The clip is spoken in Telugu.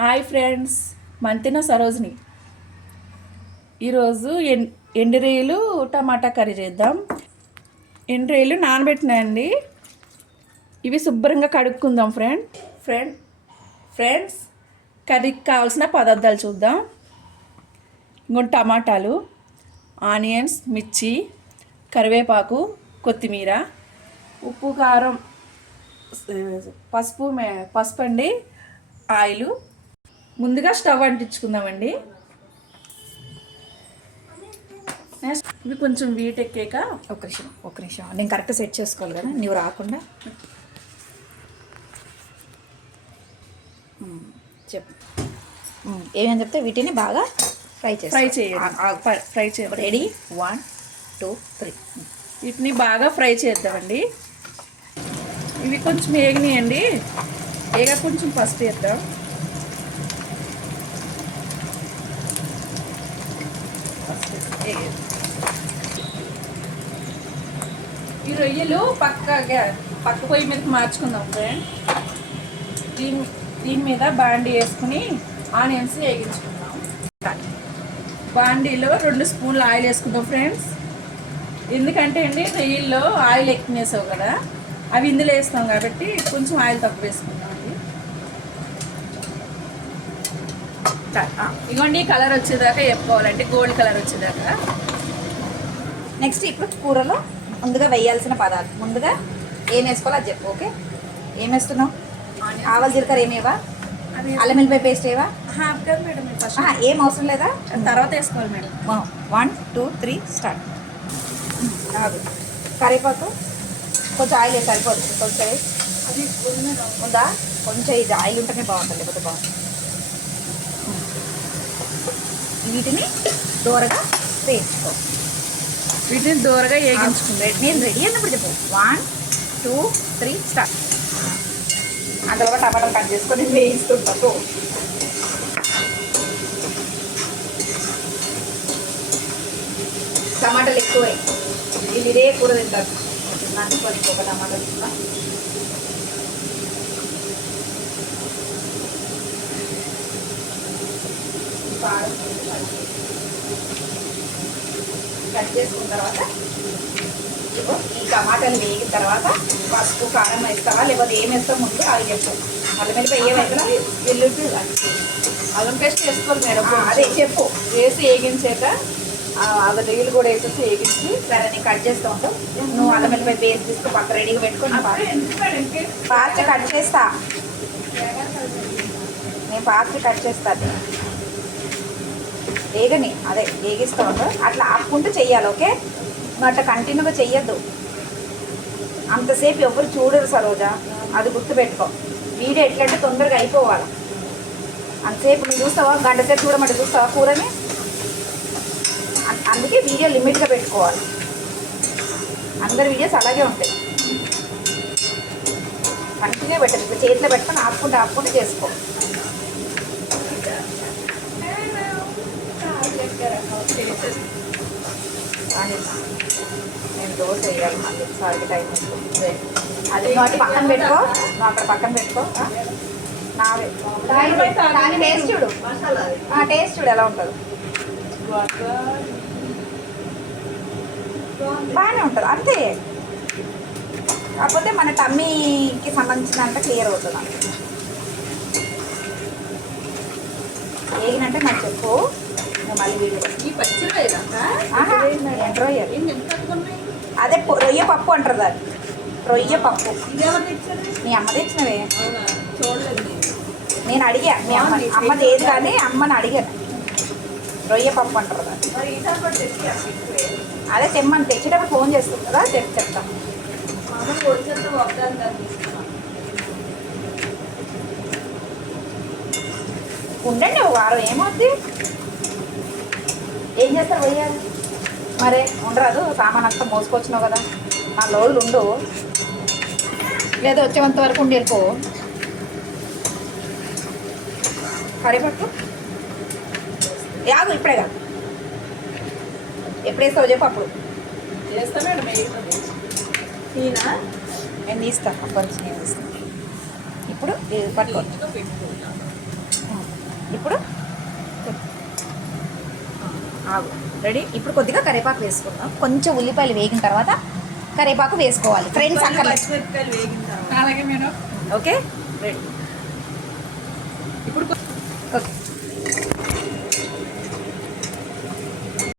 Hi friends, Mantina Sarojini. ఈరోజు ఎండు రొయ్యలు టమాటా కర్రీ చేద్దాం. ఎండు రొయ్యలు నానబెట్టినాయండి. ఇవి శుభ్రంగా కడుక్కుందాం ఫ్రెండ్స్ కర్రీకి కావాల్సిన పదార్థాలు చూద్దాం. ఇంకొన్ని టమాటాలు, ఆనియన్స్, మిర్చి, కరివేపాకు, కొత్తిమీర, ఉప్పు, కారం, పసుపు అండి, ఆయిల్. ముందుగా స్టవ్ అంటించుకుందామండి. నెక్స్ట్ ఇవి కొంచెం వీటెక్కాక ఒక నిమిషం నేను కరెక్ట్ సెట్ చేసుకోవాలి కదా, నీవు రాకుండా. చెప్పు ఏమేమి చెప్తే వీటిని బాగా ఫ్రై చేయాలి. రెడీ 1 2 3. వీటిని బాగా ఫ్రై చేద్దామండి. ఇవి కొంచెం వేగినాయండి. కొంచెం పసుపు వేద్దాం. ఈ రొయ్యలు పక్క పొయ్యి మీదకి మార్చుకుందాం ఫ్రెండ్. దీని మీద బాండీ వేసుకుని ఆనియన్స్ వేగించుకుందాం. బాండీలో 2 స్పూన్లు ఆయిల్ వేసుకుందాం ఫ్రెండ్స్. ఎందుకంటే అండి రొయ్యల్లో ఆయిల్ ఎక్కువ వేసావు కదా, అవి ఇందులో వేస్తాం కాబట్టి కొంచెం ఆయిల్ తక్కువ వేసుకుందాం అండి. ఇదిగోండి కలర్ వచ్చేదాకా వేపుకోవాలండి, గోల్డ్ కలర్ వచ్చేదాకా. నెక్స్ట్ ఇప్పుడు కూరలో ముందుగా వేయాల్సిన పదార్థం, ముందుగా ఏం వేసుకోవాలో అది చెప్పు. ఓకే, ఏం వేస్తున్నావు? ఆవాలు జీలకర్ర ఏమేవా? అల్లం వెల్లిపాయ పేస్ట్ ఏవా? మేడం ఏం అవసరం లేదా, తర్వాత వేసుకోవాలి మేడం. 1 2 3 స్టార్ట్. కరివేపాకు కొంచెం ఆయిల్ వేసి సరిపోతుంది. కొంచెం అది ఉందా? కొంచెం ఇది ఆయిల్ ఉంటేనే బాగుంటుంది, లేకపోతే బాగుంటుంది. వీటిని దూరగా వేసుకో. వీటిని దూరగా వేగించుకుంది. నేను రెడీ అన్నప్పుడు చెప్పు. 1 2 3 స్టార్ట్. అందులో టమాటాలు కట్ చేసుకొని వేయిస్తుంటాను. టమాటాలు ఎక్కువే, వీళ్ళు ఇదే కూర తింటారు. నంచుకొని ఒక టమాటా తీసుకున్నా. కట్ చేసుకున్న తర్వాత ఈ టమాటాలు వేగిన తర్వాత పసుపు కారం వేస్తావా, లేకపోతే ఏం వేస్తావు ముందు అది చెప్పు. అల్లం వెల్లిపాయ ఏమైనా వెల్లుల్లి అల్లం పేస్ట్ వేసుకోవాలి మేడం. అదే చెప్పు. వేసి వేగించాక అది రొయ్యలు కూడా వేసేసి వేగించి. సరే నేను కట్ చేస్తూ ఉంటావు. నువ్వు అల్లం వెల్లిపాయ పేస్ట్ తీసుకుని పక్క రెడీగా పెట్టుకొని ఫాస్ట్ కట్ చేస్తా. నేను ఫాస్ట్ కట్ చేస్తాను. వేగని అదే వేగిస్తూ ఉంటావు, అట్లా ఆపుకుంటూ చెయ్యాలి. ఓకే, నువ్వు అట్లా కంటిన్యూగా చెయ్యొద్దు. అంతసేపు ఎవరు చూడరు సరోజ, అది గుర్తుపెట్టుకో. వీడియో ఎట్లంటే తొందరగా అయిపోవాలి. అంతసేపు నువ్వు చూస్తావా, గంట సేపు చూడమంటే చూస్తావా కూరని? అందుకే వీడియో లిమిట్గా పెట్టుకోవాలి. అందరి వీడియోస్ అలాగే ఉంటాయి. కంటిన్యూ పెట్టదు, ఇప్పుడు చేతిలో పెట్టుకొని ఆపుకుంటూ చేసుకో. నేను దోశ వేయాలి మళ్ళీ, సారీ టైం వస్తుంది. అది నువ్వు పక్కన పెట్టుకో, నువ్వు అక్కడ పక్కన పెట్టుకో. దాని టేస్ట్ చూడు, టేస్ట్ చూడు ఎలా ఉంటుంది. బాగానే ఉంటుంది అంతే, కాకపోతే మన టమ్మీకి సంబంధించినంత క్లియర్ అవుతుంది అంతే. ఏగినంటే నాకు చెప్పు, మళ్ళీ వీడియో. ఈ పచ్చి అదే రొయ్య పప్పు అంటారు దాన్ని, రొయ్య పప్పు. మీ అమ్మ తెచ్చినవే చూడలేదు నేను అడిగా. మీ అమ్మది ఏది కానీ అమ్మని అడిగాను. రొయ్య పప్పు అంటారు దాన్ని. అదే తెమ్మని తెచ్చేటప్పుడు ఫోన్ చేస్తుంది కదా, చెప్తాం. ఉండండి ఒక వారం, ఏమవుద్ది. ఏం చేస్తారు పోయారు మరే, ఉండరాదు. సామాన్ అంతా మోసుకొచ్చినావు కదా, 4 రోజులు ఉండు, లేదా వచ్చేంత వరకు ఉండి వెళ్ళిపో. కరివేపాకు యాగు ఇప్పుడే కాదు, ఎప్పుడు వేస్తావు చెప్పు. అప్పుడు చేస్తా మేడం. నేను తీస్తాను, అప్పటి నుంచి నేను తీస్తాను. ఇప్పుడు పట్టుకో. ఆగు. రెడీ. ఇప్పుడు కొద్దిగా కరివేపాకు వేసుకుందాం. కొంచెం ఉల్లిపాయలు వేగిన తర్వాత కరివేపాకు వేసుకోవాలి ఫ్రెండ్స్. అక్కడ పచ్చిమిరపకాయలు వేగిన తర్వాత అలాగే మేడం. Okay ready. ఇప్పుడు ఓకే